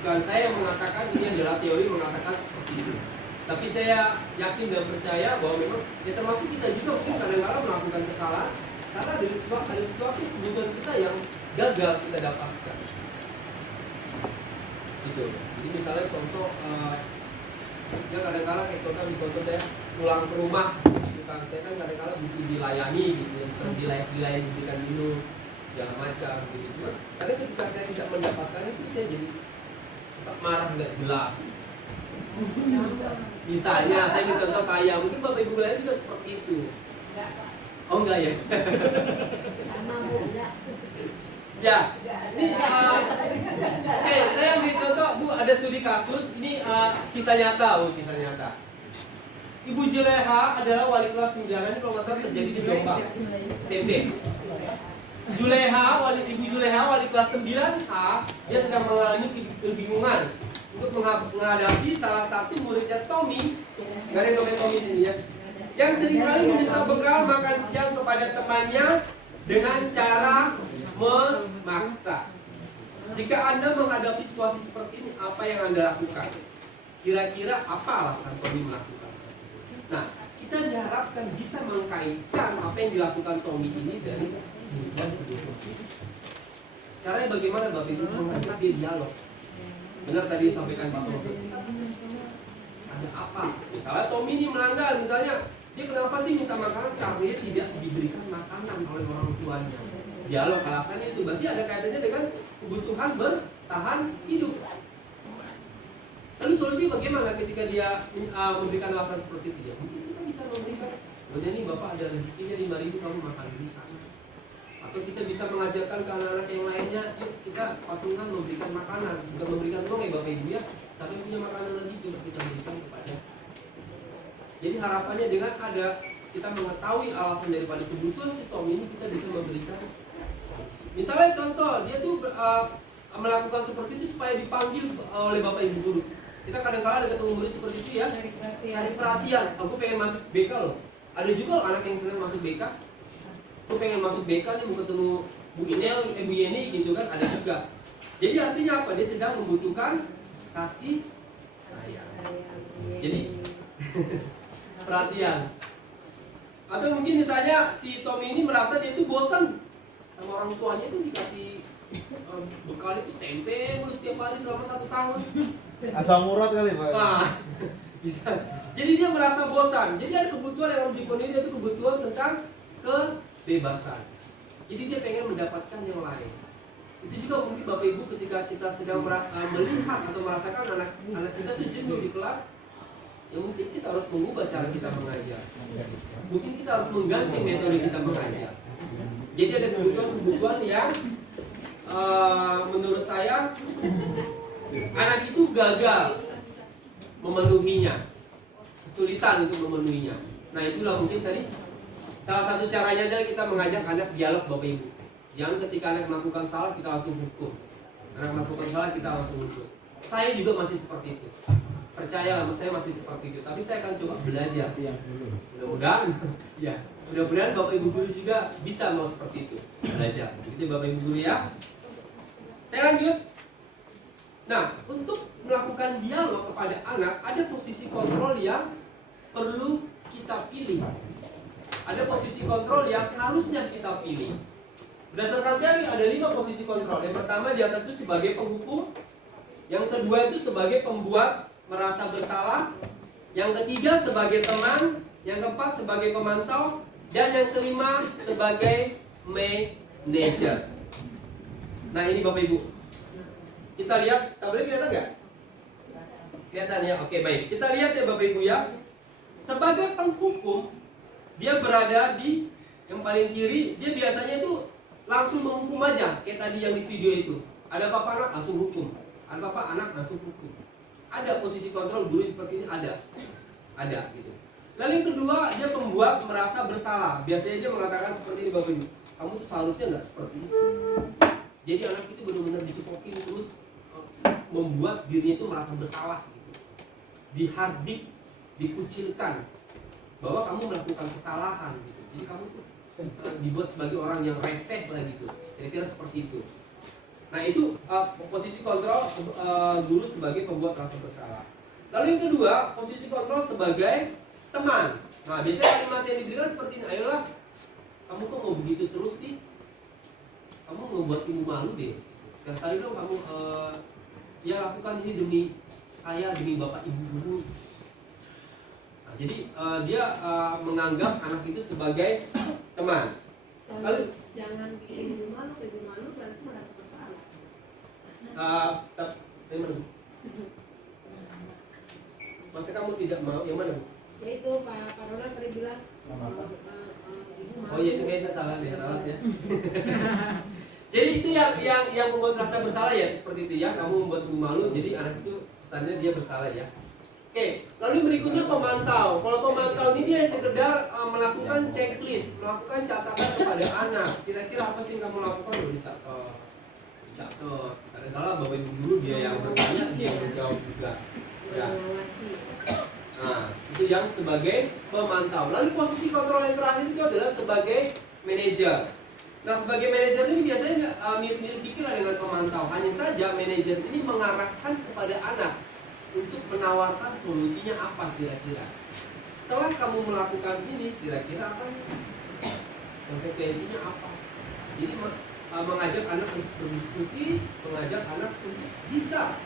bukan saya yang mengatakan, ini adalah teori mengatakan seperti itu. Tapi saya yakin dan percaya bahwa memang ya termasuk kita juga mungkin kadang-kadang melakukan kesalahan karena ada sesuatu kebutuhan kita yang gagal kita dapatkan. Gitu. Jadi misalnya contoh ya kadang-kadang kayak contoh saya pulang ke rumah gitu kan, saya kan kadang-kadang butuh dilayani gitu ya, terus dilayani diberikan minum segala macam gitu. Cuma kadang ketika saya tidak mendapatkan itu saya jadi suka marah nggak jelas. Misalnya saya contoh saya, mungkin Bapak Ibu lain juga seperti itu. Oh enggak ya? Ya, ini saya ambil contoh Bu, ada studi kasus, ini kisah nyata Bu, kisah nyata. Ibu Juleha adalah wali kelas 9, ini kalau nggak salah terjadi di Jombang, SMP. Ibu Juleha wali kelas 9A, dia sedang mengalami kebingungan untuk menghadapi salah satu muridnya Tommy, nggak ada namanya Tommy ini ya, yang seringkali meminta bekal makan siang kepada temannya dengan cara memaksa. Jika Anda menghadapi situasi seperti ini, apa yang Anda lakukan? Kira-kira apa alasan Tommy melakukan? Nah, kita diharapkan bisa mengkaitkan apa yang dilakukan Tommy ini dari kebutuhan. Caranya bagaimana Bapak Ibu mengajak dia dialog? Benar tadi disampaikan Pak Tommy. Ada apa? Misalnya Tommy ini melanggar, misalnya dia kenapa sih minta makanan karena dia tidak diberikan makanan oleh orang tuanya. Dialog alasannya itu berarti ada kaitannya dengan kebutuhan bertahan hidup. Lalu solusi bagaimana ketika dia memberikan alasan seperti itu? Ya, mungkin kita bisa memberikan, ini Bapak ada rezekinya 5.000, kamu makan dulu sana. Atau kita bisa mengajarkan ke anak-anak yang lainnya, yuk kita patungan memberikan makanan, bukan memberikan uang ya Bapak Ibu ya. Sampai punya makanan lagi coba kita berikan kepada. Jadi harapannya dengan ada kita mengetahui alasan daripada kebutuhan si Tom ini, kita bisa memberikan. Misalnya contoh, dia tuh melakukan seperti itu supaya dipanggil oleh Bapak Ibu guru. Kita kadang-kadang ada ketemu murid seperti itu ya, cari perhatian. Aku pengen masuk BK loh. Ada juga loh anak yang senang masuk BK. Aku pengen masuk BK nih, mau ketemu Bu Inel, Bu Yeni gitu kan, ada juga. Jadi artinya apa? Dia sedang membutuhkan kasih sayang. Jadi perhatian. Atau mungkin misalnya si Tommy ini merasa dia itu bosan sama orang tuanya itu dikasih bekal itu tempe mulu setiap hari selama 1 tahun. Asam urat kali Pak. Nah, bisa. Jadi dia merasa bosan. Jadi ada kebutuhan yang harus dipenuhi, itu kebutuhan tentang kebebasan. Jadi dia pengen mendapatkan yang lain. Itu juga mungkin Bapak Ibu ketika kita sedang melihat atau merasakan anak kita itu jenuh di kelas, ya mungkin kita harus mengubah cara kita mengajar. Mungkin kita harus mengganti metode kita mengajar. Jadi ada kebutuhan yang menurut saya anak itu gagal memenuhinya, kesulitan untuk memenuhinya. Nah itulah mungkin tadi salah satu caranya adalah kita mengajak anak dialog Bapak Ibu. Jangan ketika anak melakukan salah kita langsung hukum. Anak melakukan salah kita langsung hukum. Saya juga masih seperti itu. Percayalah, saya masih seperti itu. Tapi saya akan coba belajar. Mudah-mudahan, ya. Mudah-mudahan Bapak Ibu guru juga bisa mau seperti itu, belajar. Begitu Bapak Ibu guru ya. Saya lanjut. Nah, untuk melakukan dialog kepada anak, ada posisi kontrol yang perlu kita pilih. Ada posisi kontrol yang harusnya kita pilih. Berdasarkan teori ada 5 posisi kontrol. Yang pertama di atas itu sebagai penghukum, yang kedua itu sebagai pembuat merasa bersalah, yang ketiga sebagai teman, yang keempat sebagai pemantau, dan yang kelima sebagai manajer. Nah ini Bapak Ibu, kita lihat, tabelnya kelihatan nggak? Kelihatan ya, oke baik. Kita lihat ya Bapak Ibu ya. Sebagai penghukum, dia berada di yang paling kiri. Dia biasanya itu langsung menghukum aja, kayak tadi yang di video itu. Ada apa-apa anak langsung hukum, ada apa-apa anak langsung hukum. Ada posisi kontrol guru seperti ini, ada gitu. Lalu yang kedua, dia membuat merasa bersalah. Biasanya dia mengatakan seperti ini Bapak Ibu, kamu tuh seharusnya nggak seperti itu. Jadi anak itu benar-benar dicekokin terus, membuat dirinya itu merasa bersalah gitu. Dihardik, dikucilkan bahwa kamu melakukan kesalahan gitu. Jadi kamu tuh dibuat sebagai orang yang reseh lah gitu. Kira-kira seperti itu. Nah itu posisi kontrol guru sebagai pembuat rasa bersalah. Lalu yang kedua, posisi kontrol sebagai teman. Nah biasanya kalimat yang diberikan seperti ini, ayolah kamu kok mau begitu terus sih, kamu membuat ibu malu deh. Sekali dong kamu ya lakukan ini demi saya, demi bapak ibu guru. Nah, jadi dia menganggap anak itu sebagai teman. Lalu jangan bikin ibu malu berarti merasa bersalah. Masa kamu tidak mau yang mana Bu? Ya itu Pak Ronald tadi bilang ibu malu. Oh iya itu kayaknya salah deh Ronald ya. Jadi itu yang membuat rasa bersalah ya, seperti itu ya, kamu membuat ibu malu, jadi anak itu kesannya dia bersalah ya. Oke, lalu berikutnya pemantau. Kalau pemantau ini dia sekedar melakukan checklist, melakukan catatan kepada anak. Kira-kira apa sih yang kamu lakukan? Dicatat. Kadang-kala bapak ibu guru dia yang bertanya, dia yang menjawab juga. Ya. Nah, itu yang sebagai pemantau. Lalu posisi kontrol yang terakhir itu adalah sebagai manajer. Nah, sebagai manajer ini biasanya mirip-mirip dikit lah dengan pemantau. Hanya saja manajer ini mengarahkan kepada anak untuk menawarkan solusinya apa kira-kira. Setelah kamu melakukan ini, kira-kira apa? Konsekuensinya apa? Jadi mengajak anak untuk berdiskusi, mengajak anak untuk bisa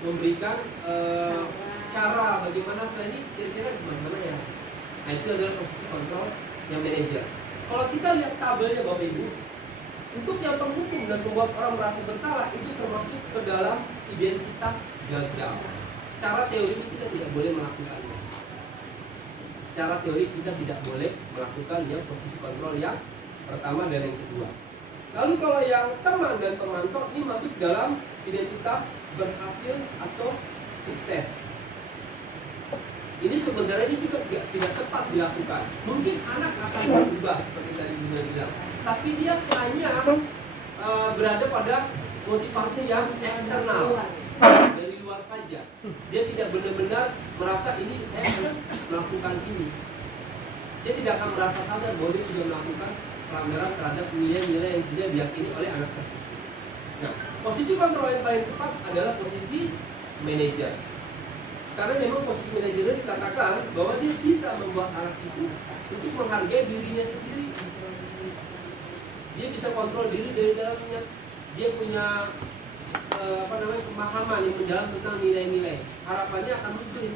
memberikan cara bagaimana setelah ini kira-kira gimana ya. Nah itu adalah posisi kontrol yang manajer. Kalau kita lihat tabelnya Bapak Ibu, untuk yang penghukum dan membuat orang merasa bersalah itu termasuk ke dalam identitas gagal. Secara teori kita tidak boleh melakukannya. Secara teori kita tidak boleh melakukan yang posisi kontrol yang pertama dan yang kedua. Lalu kalau yang teman dan pemantau ini masuk dalam identitas berhasil atau sukses. Ini sebenarnya juga tidak tepat dilakukan. Mungkin anak akan berubah seperti tadi Bunda bilang, tapi dia hanya berada pada motivasi yang eksternal dari luar saja. Dia tidak benar-benar merasa ini saya harus melakukan ini. Dia tidak akan merasa sadar bahwa dia sudah melakukan pelanggaran terhadap nilai-nilai yang sudah diyakini oleh anak tersebut. Nah, posisi kontrol yang paling tepat adalah posisi manajer. Karena memang posisi manajer dikatakan bahwa dia bisa membuat anak itu untuk menghargai dirinya sendiri. Dia bisa kontrol diri dari dalamnya. Dia punya pemahaman yang mendalam tentang nilai-nilai. Harapannya akan muncul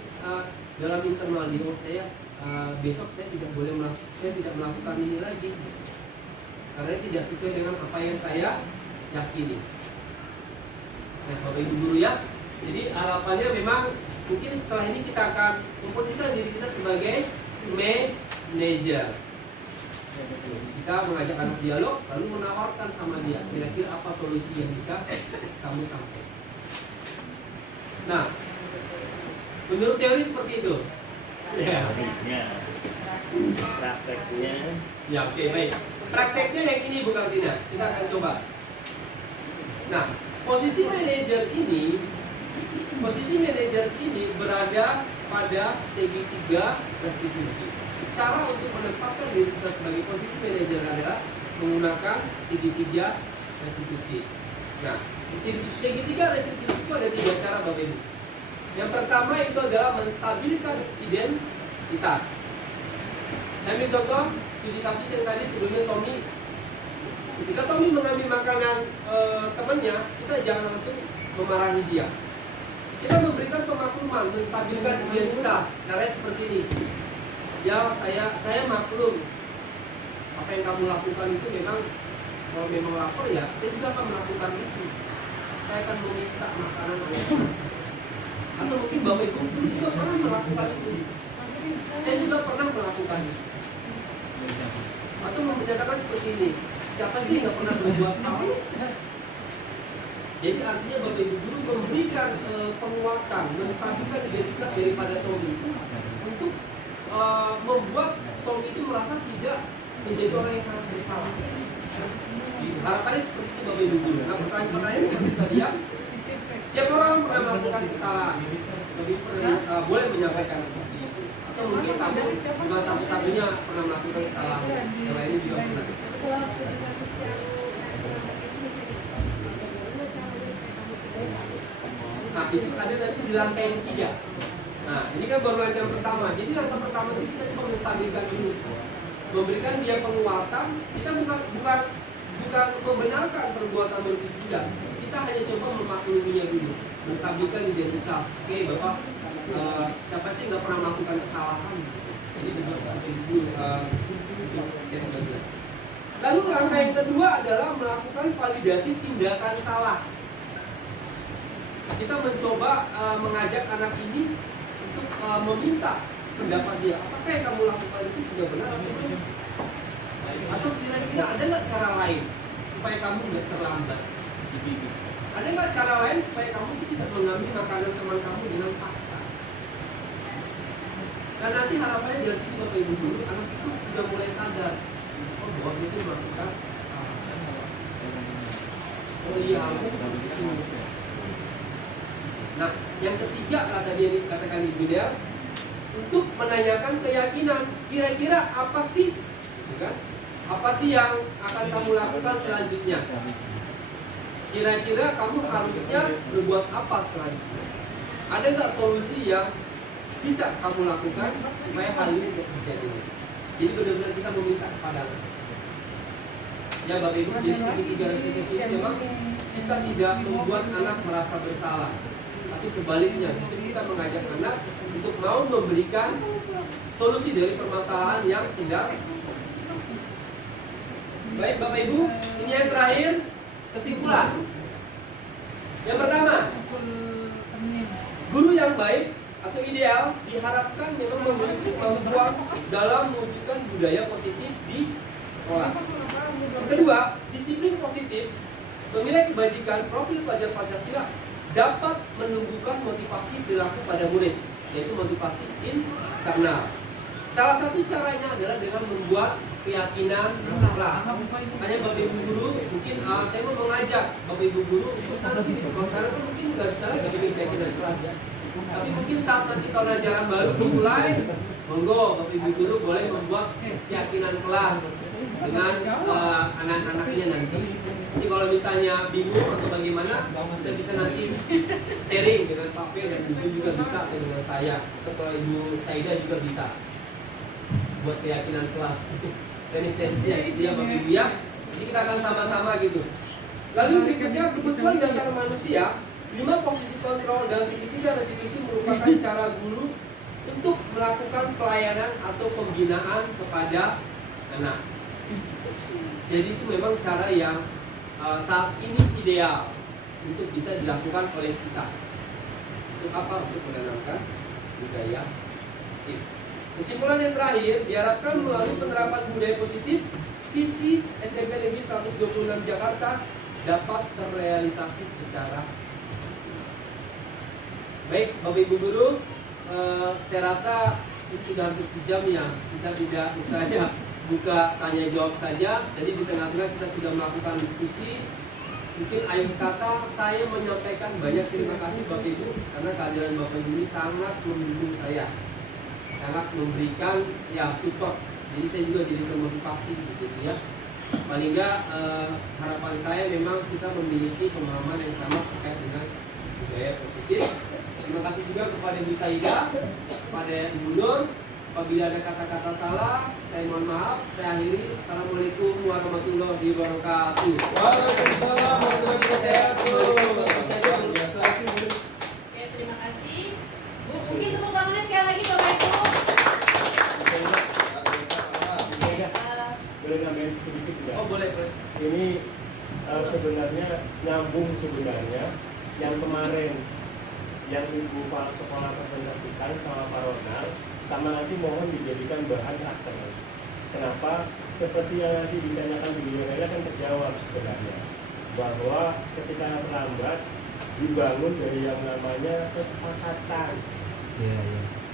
dalam internal diri saya. Besok saya tidak melakukan ini lagi karena tidak sesuai dengan apa yang saya yakini. Nah, Bapak Ibu guru ya. Jadi harapannya memang mungkin setelah ini kita akan memposisikan diri kita sebagai manajer. Kita mengajak anak dialog, lalu menawarkan sama dia kira-kira apa solusi yang bisa kamu sampaikan. Nah, menurut teori seperti itu. Ya. Prakteknya. Ya, oke, baik. Prakteknya yang ini Bu Kartina. Kita akan coba. Nah, posisi manajer ini berada pada segitiga restitusi. Cara untuk menempatkan diri kita sebagai posisi manajer adalah menggunakan segitiga restitusi. Nah, Segitiga restitusi itu ada 3 cara Bapak Ibu. Yang pertama itu adalah menstabilkan identitas. Saya ambil contoh studi kasus yang tadi sebelumnya Tommy. Ketika Tommy mengambil makanan temannya, kita jangan langsung memarahi dia. Kita memberikan pemakluman, menstabilkan identitas. Caranya seperti ini. Ya, saya maklum apa yang kamu lakukan itu memang kalau memang lapar ya, saya juga akan melakukan itu. Saya akan meminta makanan atau mungkin Bapak Ibu juga pernah melakukan itu. Saya juga pernah melakukan itu. Atau menyatakan seperti ini, siapa sih nggak pernah berbuat salah? Jadi artinya Bapak Ibu guru memberikan penguatan, menstabilkan identitas daripada Tommy itu untuk membuat Tommy itu merasa tidak menjadi orang yang sangat bersalah. Harapannya seperti itu Bapak Ibu guru. Nah pertanyaan-pertanyaan seperti tadi ya, tiap orang pernah melakukan kesalahan, lebih boleh menyampaikan seperti itu. Atau mungkin kamu bukan satu-satunya pernah melakukan kesalahan, yang lainnya juga pernah. Nah itu ada tadi di lantai yang 3. Nah ini kan baru lantai yang pertama. Jadi lantai pertama itu kita cuma menstabilkan dulu, memberikan dia penguatan. Kita bukan membenarkan perbuatan itu tidak. Kita hanya coba memakluminya dulu, menstabilkan identitas. Oke Bapak, siapa sih nggak pernah melakukan kesalahan? Jadi dibuat seperti itu. Lalu langkah yang kedua adalah melakukan validasi tindakan salah. Kita mencoba mengajak anak ini untuk meminta pendapat dia. Apakah yang kamu lakukan itu sudah benar atau tidak? Atau kira-kira ada nggak cara lain supaya kamu nggak terlambat? Ada nggak cara lain supaya kamu tidak mengambil makanan teman kamu dengan paksa? Dan nanti harapannya dari situ Bapak Ibu guru, anak itu sudah mulai sadar. Oh, bahwa itu melakukan oh iya, aku seperti itu. Nah, yang ketiga kata dia dikatakan Ibu Del, untuk menanyakan keyakinan, kira-kira apa sih, bukan? Apa sih yang akan kamu lakukan selanjutnya? Kira-kira kamu harusnya berbuat apa selanjutnya? Ada nggak solusi yang bisa kamu lakukan supaya hal ini tidak terjadi? Jadi benar-benar kita meminta kepada anak. Ya Bapak Ibu, jadi segitiga restitusi ini memang kita tidak membuat anak merasa bersalah, tapi sebaliknya justru kita mengajak anak untuk mau memberikan solusi dari permasalahan yang sedang. Baik Bapak Ibu, ini yang terakhir, kesimpulan. Yang pertama, guru yang baik atau ideal diharapkan memang memiliki kemampuan dalam mewujudkan budaya positif di sekolah. Yang kedua, disiplin positif, menilai kebajikan, profil pelajar Pancasila dapat menumbuhkan motivasi perilaku pada murid, yaitu motivasi internal. Salah satu caranya adalah dengan membuat keyakinan kelas. Hanya Bapak Ibu guru, mungkin saya mau mengajak Bapak Ibu guru untuk nanti, kalau sekarang kan mungkin nggak bisa lagi bikin keyakinan kelas ya. Tapi mungkin saat nanti tahun ajaran baru dimulai, monggo Bapak Ibu guru boleh membuat keyakinan kelas dengan anak-anaknya nanti. Jadi kalau misalnya bingung atau bagaimana, kita bisa nanti sharing dengan Pak Fir dan Ibu juga bisa, atau dengan saya, atau Ibu Saida juga bisa buat keyakinan kelas untuk resistensinya gitu ya Bapak Ibu ya. Jadi kita akan sama-sama gitu. Lalu berikutnya, kebutuhan dasar manusia, 5 posisi kontrol dan segitiga restitusi merupakan cara guru untuk melakukan pelayanan atau pembinaan kepada anak. Jadi itu memang cara yang saat ini ideal untuk bisa dilakukan oleh kita. Untuk apa? Untuk menanamkan budaya positif. Kesimpulan yang terakhir, diharapkan melalui penerapan budaya positif, visi SMP Negeri 126 Jakarta dapat terrealisasi secara baik. Bapak Ibu guru, saya rasa ini sudah hampir sejam ya, kita tidak misalnya buka tanya jawab saja. Jadi di tengah-tengah kita sudah melakukan diskusi. Mungkin akhir kata saya menyampaikan banyak terima kasih Bapak Ibu, karena kehadiran Bapak Ibu ini sangat mendukung saya, sangat memberikan ya support. Jadi saya juga jadi termotivasi gitu ya. paling nggak harapan saya memang kita memiliki pemahaman yang sama terkait dengan budaya positif. Terima kasih juga kepada Bu Saida, kepada Ibu Nur. Apabila ada kata-kata salah, saya mohon maaf. Saya akhiri. Assalamualaikum warahmatullahi wabarakatuh. Waalaikumsalam warahmatullahi wabarakatuh. Oke, terima kasih. Bu, mungkin tepuk tangannya sekali lagi Bapak Ibu. Boleh nambahin sedikit nggak? Oh boleh. Ini sebenarnya nyambung sebenarnya yang kemarin yang Ibu Pak Sekolah presentasikan sama Pak Ronald, sama nanti mohon dijadikan bahan referensi. Kenapa? Seperti yang nanti ditanyakan beliau kan terjawab sebenarnya bahwa ketika terlambat dibangun dari yang namanya kesepakatan.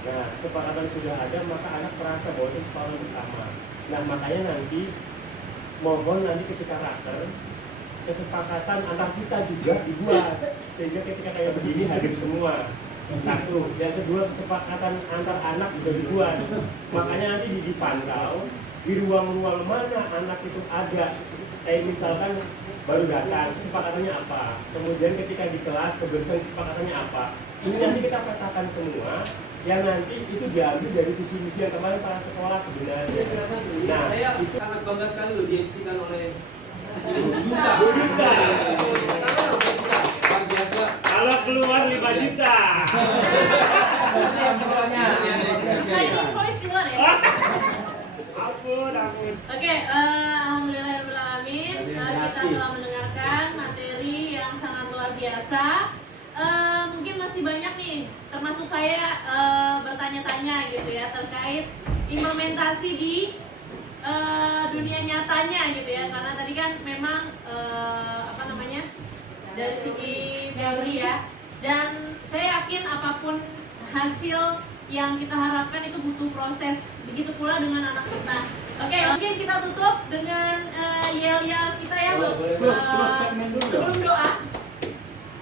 Nah, kesepakatan sudah ada, maka anak merasa bahwa itu kesepakatan bersama. Nah, makanya nanti mohon nanti ketika karakter kesepakatan antar kita juga dibuat sehingga ketika kayak begini hadir semua. Satu, yang kedua kesepakatan antar anak juga dibuat. Makanya nanti dipantau di ruang-ruang mana anak itu ada. Kayak misalkan baru datang, kesepakatannya apa? Kemudian ketika di kelas kebersihan kesepakatannya apa? Ini nanti kita petakan semua. Yang nanti itu diambil dari visi-misi yang kemarin para sekolah sebenarnya. Nah, Saya itu sangat bangga sekali loh diaksikan oleh Duta. Luar biasa. kalau keluar 5 juta. Nah, ini voice keluar ya. Ampun. Oke, alhamdulillahirrahmanirrahim. Kita telah mendengarkan materi yang sangat luar biasa. Mungkin masih banyak nih, termasuk saya bertanya-tanya gitu ya terkait implementasi di dunia nyatanya gitu ya, karena tadi kan memang dari segi teori ya, dan saya yakin apapun hasil yang kita harapkan itu butuh proses, begitu pula dengan anak kita. Oke, mungkin kita tutup dengan yel-yel kita ya,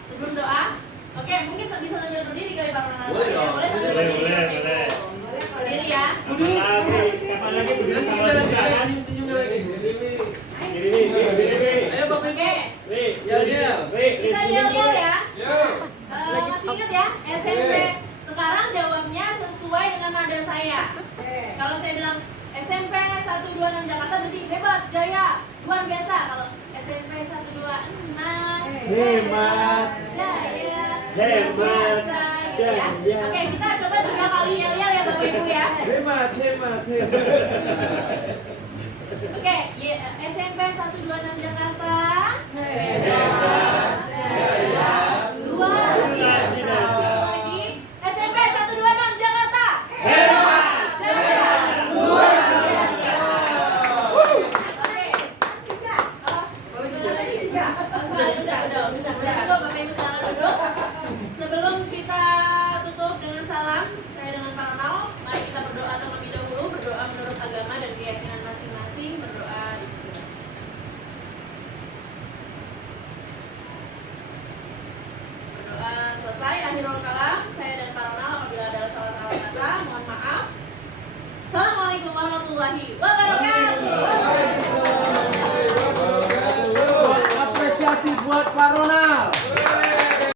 sebelum doa. Oke, mungkin bisa sambil berdiri kali Pak Ronald. Boleh dong. Boleh sambil berdiri. Boleh. Berdiri ya. Kapan lagi berdiri Nanti sama kita lagi juga. senyum-senyum lagi. Gini. Ayo Bapak Ibu. Oke, kita yel-yel ya. Masih ingat ya, SMP. Sekarang jawabnya sesuai dengan nada saya. Kalau saya bilang SMP 126 Jakarta berarti hebat, jaya, luar biasa. Kalau SMP 126 Hebat. jaya, Hebat, biasa gitu ya. jaya. Oke, kita coba 3 kali yel-yel ya Bapak Ibu ya. Hebat. Oke, SMP 126 Jakarta. Hebat, jaya, luar biasa. Lagi SMP 126 Jakarta. Jaya, luar biasa. Oke. Udah cukup Bapak Ibu, silakan duduk. Sebelum kita tutup dengan salam, saya dengan Pak Ronald, mari kita berdoa terlebih dahulu, berdoa menurut agama dan keyakinan masing-masing, berdoa di sini. Berdoa selesai, akhirul kalam, saya dan Pak Ronald apabila ada salah-salah kata, mohon maaf. Assalamualaikum warahmatullahi wabarakatuh.